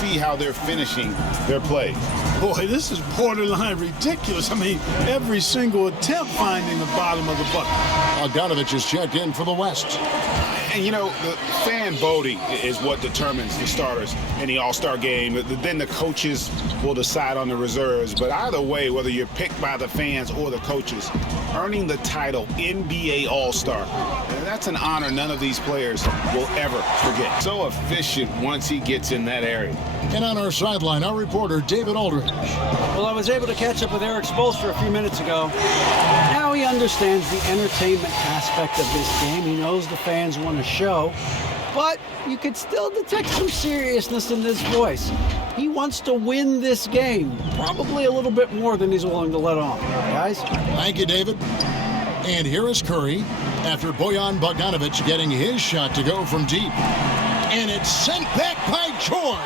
see how they're finishing their plays. Boy, this is borderline ridiculous. I mean, every single attempt finding the bottom of the bucket. Bogdanović is checked in for the West. And, you know, the fan voting is what determines the starters in the All-Star game. Then the coaches will decide on the reserves. But either way, whether you're picked by the fans or the coaches, earning the title NBA All-Star, that's an honor none of these players will ever forget. So efficient once he gets in that area. And on our sideline, our reporter, David Aldridge. Well, I was able to catch up with Eric Spoelstra a few minutes ago. Now he understands the entertainment aspect of this game. He knows the fans want to show, but you could still detect some seriousness in this voice. He wants to win this game, probably a little bit more than he's willing to let on. Guys? Thank you, David. And here is Curry after Bojan Bogdanović getting his shot to go from deep. And it's sent back by George.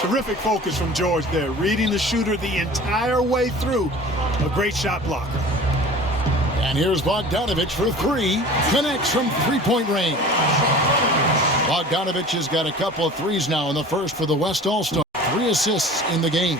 Terrific focus from George there, reading the shooter the entire way through. A great shot blocker. And here's Bogdanović for three. Connects from three-point range. Bogdanović has got a couple of threes now in the first for the West All-Star. 3 assists in the game.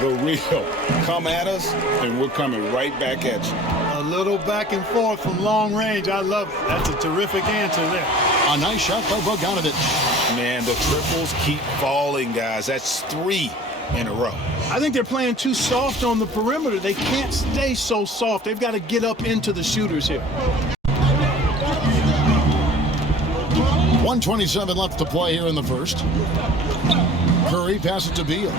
The real. Come at us, and we're coming right back at you. A little back and forth from long range. I love it. That's a terrific answer there. A nice shot by Bogdanović. Man, the triples keep falling, guys. That's 3 in a row. I think they're playing too soft on the perimeter. They can't stay so soft. They've got to get up into the shooters here. 1:27 left to play here in the first. Curry passes to Beal.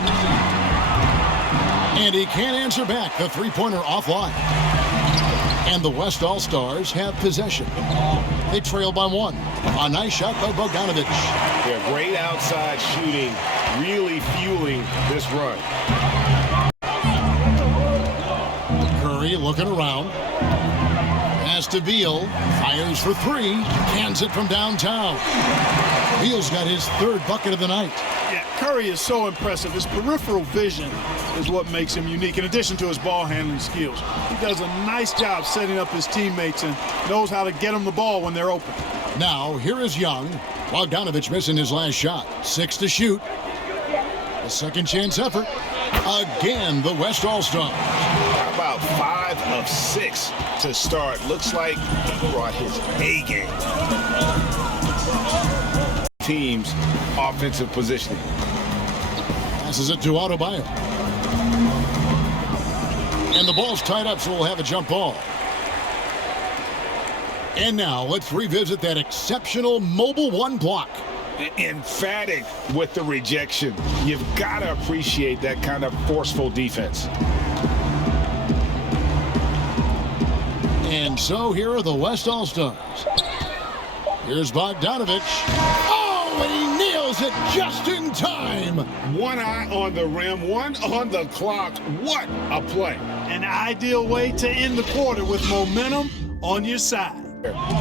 And he can't answer back. The three-pointer offline. And the West All-Stars have possession. They trail by 1. A nice shot by Bogdanović. Yeah, great outside shooting, really fueling this run. Curry looking around. Pass to Beal. Fires for 3. Cans it from downtown. Beal's got his 3rd bucket of the night. Yeah, Curry is so impressive. His peripheral vision is what makes him unique, in addition to his ball handling skills. He does a nice job setting up his teammates and knows how to get them the ball when they're open. Now, here is Young. Bogdanović missing his last shot. 6 to shoot. A second chance effort. Again, the West All-Stars. How about 5 of 6 to start? Looks like he brought his A game. Team's offensive positioning. Passes it to Adebayo. And the ball's tied up, so we'll have a jump ball. And now let's revisit that exceptional mobile 1 block. Emphatic with the rejection. You've got to appreciate that kind of forceful defense. And so here are the West All-Stars. Here's Bogdanović. Oh, and he nails it just in time. One eye on the rim, one on the clock. What a play. An ideal way to end the quarter with momentum on your side.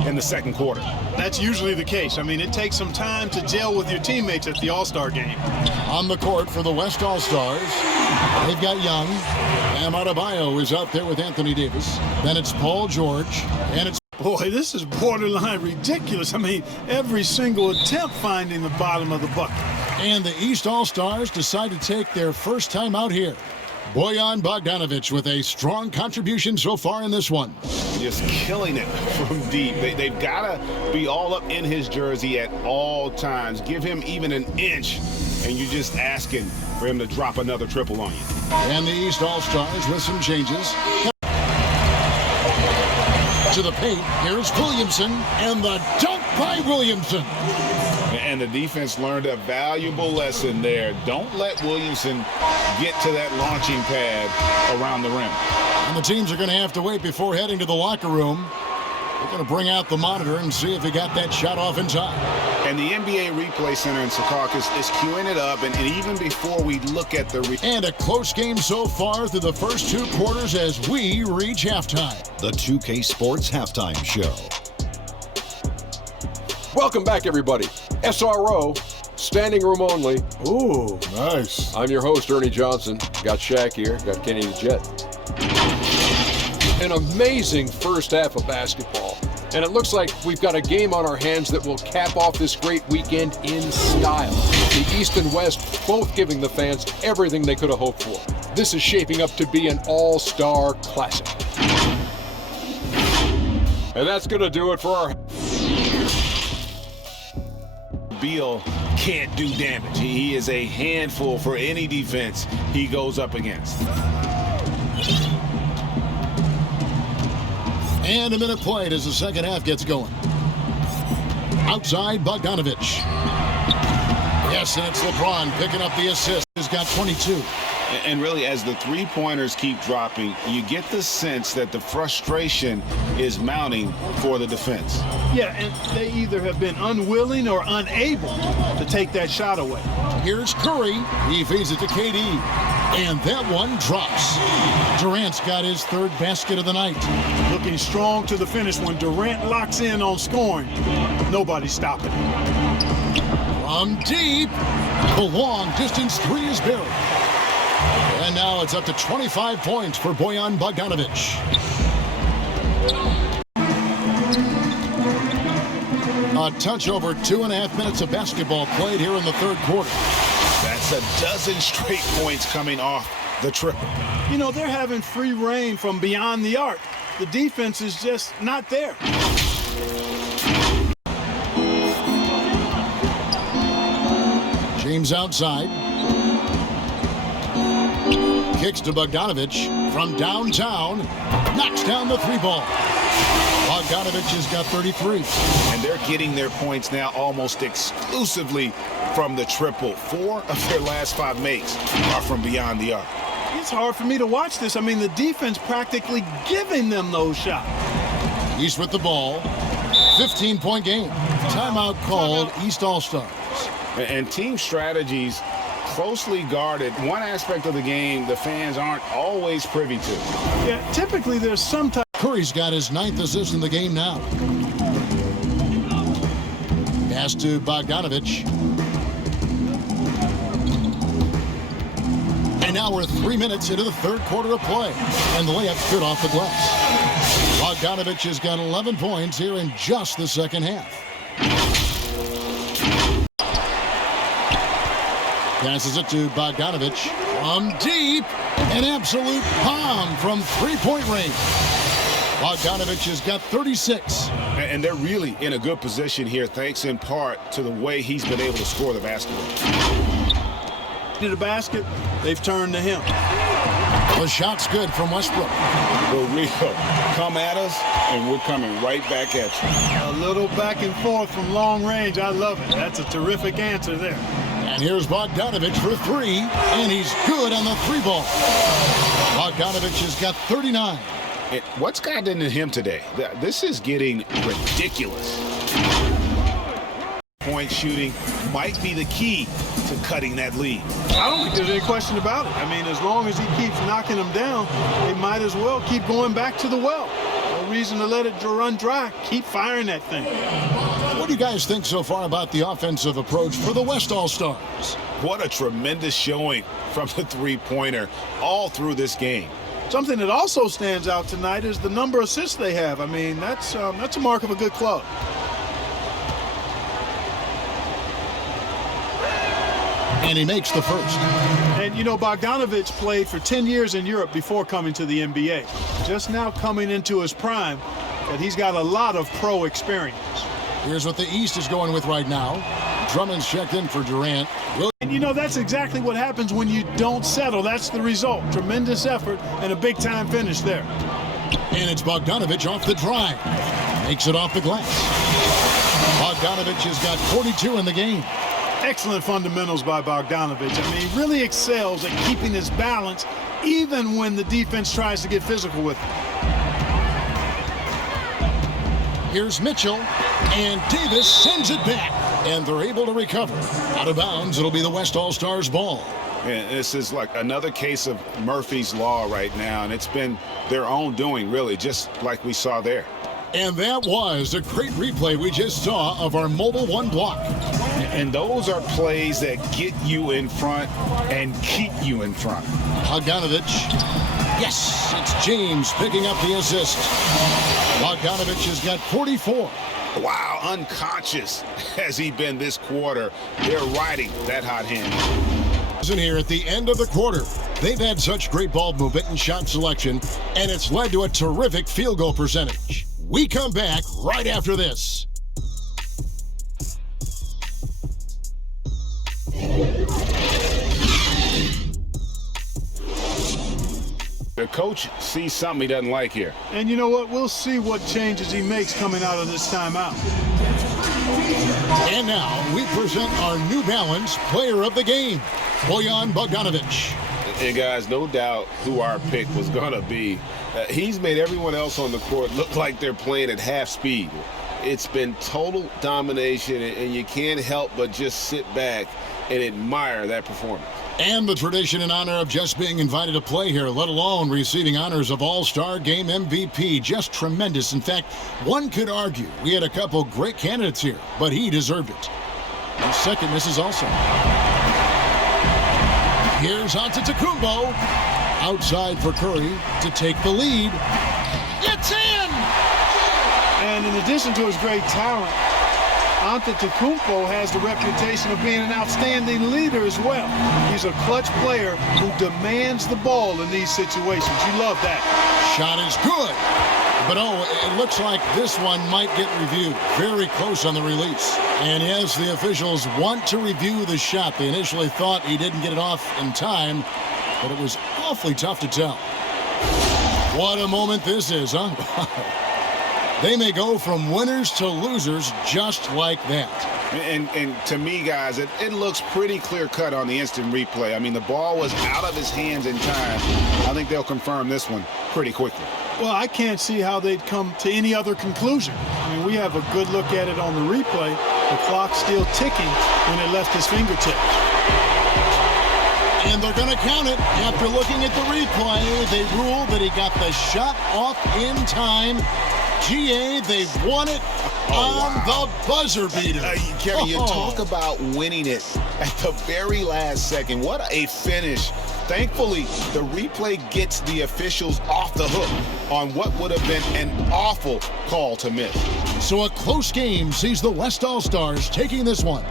In the second quarter. That's usually the case. I mean, it takes some time to gel with your teammates at the All-Star game. On the court for the West All-Stars, they've got Young. Bam Adebayo is out there with Anthony Davis. Then it's Paul George, and it's... Boy, this is borderline ridiculous. I mean, every single attempt finding the bottom of the bucket. And the East All-Stars decide to take their first time out here. Bojan Bogdanović with a strong contribution so far in this one. Just killing it from deep. They've got to be all up in his jersey at all times. Give him even an inch, and you're just asking for him to drop another triple on you. And the East All-Stars with some changes. To the paint, here's Williamson, and the dunk by Williamson. And the defense learned a valuable lesson there. Don't let Williamson get to that launching pad around the rim. And the teams are going to have to wait before heading to the locker room. They're going to bring out the monitor and see if he got that shot off in time. And the NBA Replay Center in Secaucus is queuing it up. And even before we look at the... And a close game so far through the first 2 quarters as we reach halftime. The 2K Sports Halftime Show. Welcome back, everybody. SRO, standing room only. Ooh, nice. I'm your host, Ernie Johnson. Got Shaq here, got Kenny the Jet. An amazing first half of basketball. And it looks like we've got a game on our hands that will cap off this great weekend in style. The East and West both giving the fans everything they could have hoped for. This is shaping up to be an all-star classic. And that's going to do it for our... Beal can't do damage. He is a handful for any defense he goes up against. And a minute played as the second half gets going. Outside, Bogdanović. Yes, and it's LeBron picking up the assist. He's got 22. And really, as the three-pointers keep dropping, you get the sense that the frustration is mounting for the defense. Yeah, and they either have been unwilling or unable to take that shot away. Here's Curry. He feeds it to KD. And that one drops. Durant's got his third basket of the night. Looking strong to the finish. When Durant locks in on scoring, nobody's stopping him. From deep, the long distance three is buried. And now it's up to 25 points for Bojan Bogdanović. A touch over 2.5 minutes of basketball played here in the third quarter. That's a dozen straight points coming off the triple. You know, they're having free reign from beyond the arc. The defense is just not there. James outside. Kicks to Bogdanović from downtown. Knocks down the three ball. Bogdanović has got 33. And they're getting their points now almost exclusively from the triple. 4 of their last 5 makes are from beyond the arc. It's hard for me to watch this. I mean, the defense practically giving them those shots. East with the ball. 15-point game. Timeout called. East All-Stars. And team strategies closely guarded. One aspect of the game the fans aren't always privy to. Yeah, typically there's some type. Curry's got his 9th assist in the game now. Pass to Bogdanović. And now we're 3 minutes into the third quarter of play. And the layup good off the glass. Bogdanović has got 11 points here in just the second half. Passes it to Bogdanović from deep. An absolute bomb from three-point range. Bogdanović has got 36. And they're really in a good position here, thanks in part to the way he's been able to score the basketball. To the basket, they've turned to him. The shot's good from Westbrook. For real. Come at us, and we're coming right back at you. A little back and forth from long range. I love it. That's a terrific answer there. And here's Bogdanović for 3, and he's good on the 3 ball. Bogdanović has got 39. What's gotten into him today? This is getting ridiculous. Point shooting might be the key to cutting that lead. I don't think there's any question about it. I mean, as long as he keeps knocking them down, they might as well keep going back to the well. No reason to let it run dry. Keep firing that thing. What do you guys think so far about the offensive approach for the West All-Stars? What a tremendous showing from the three-pointer all through this game. Something that also stands out tonight is the number of assists they have. I mean, that's a mark of a good club. And he makes the first. And, you know, Bogdanović played for 10 years in Europe before coming to the NBA. Just now coming into his prime, but he's got a lot of pro experience. Here's what the East is going with right now. Drummond's checked in for Durant. And, you know, that's exactly what happens when you don't settle. That's the result. Tremendous effort and a big-time finish there. And it's Bogdanović off the drive. Makes it off the glass. Bogdanović has got 42 in the game. Excellent fundamentals by Bogdanović. I mean, he really excels at keeping his balance even when the defense tries to get physical with him. Here's Mitchell, and Davis sends it back. And they're able to recover. Out of bounds, it'll be the West All-Stars ball. And this is like another case of Murphy's Law right now, and it's been their own doing, really, just like we saw there. And that was a great replay we just saw of our Mobile One block. And those are plays that get you in front and keep you in front. Bogdanović. Yes, it's James picking up the assist. Bogdanović has got 44. Wow, unconscious has he been this quarter. They're riding that hot hand. Here at the end of the quarter, they've had such great ball movement and shot selection, and it's led to a terrific field goal percentage. We come back right after this. The coach sees something he doesn't like here. And you know what? We'll see what changes he makes coming out of this timeout. And now we present our New Balance Player of the Game, Bojan Bogdanović. And guys, no doubt who our pick was going to be. He's made everyone else on the court look like they're playing at half speed. It's been total domination, and you can't help but just sit back and admire that performance. And the tradition and honor of just being invited to play here, let alone receiving honors of All-Star Game MVP. Just tremendous. In fact, one could argue we had a couple great candidates here, but he deserved it. And second misses also. Here's Antetokounmpo. Outside for Curry to take the lead. It's in! And in addition to his great talent, Antetokounmpo has the reputation of being an outstanding leader as well. He's a clutch player who demands the ball in these situations. You love that. Shot is good. But it looks like this one might get reviewed. Very close on the release. And yes, the officials want to review the shot. They initially thought he didn't get it off in time, but it was awfully tough to tell. What a moment this is, huh? They may go from winners to losers just like that. And to me, guys, it looks pretty clear-cut on the instant replay. I mean, the ball was out of his hands in time. I think they'll confirm this one pretty quickly. Well, I can't see how they'd come to any other conclusion. I mean, we have a good look at it on the replay. The clock's still ticking when it left his fingertips. And they're going to count it. After looking at the replay, they ruled that he got the shot off in time. GA, they've won it on the buzzer beater. Kevin, you talk about winning it at the very last second. What a finish. Thankfully, the replay gets the officials off the hook on what would have been an awful call to miss. So a close game sees the West All-Stars taking this one.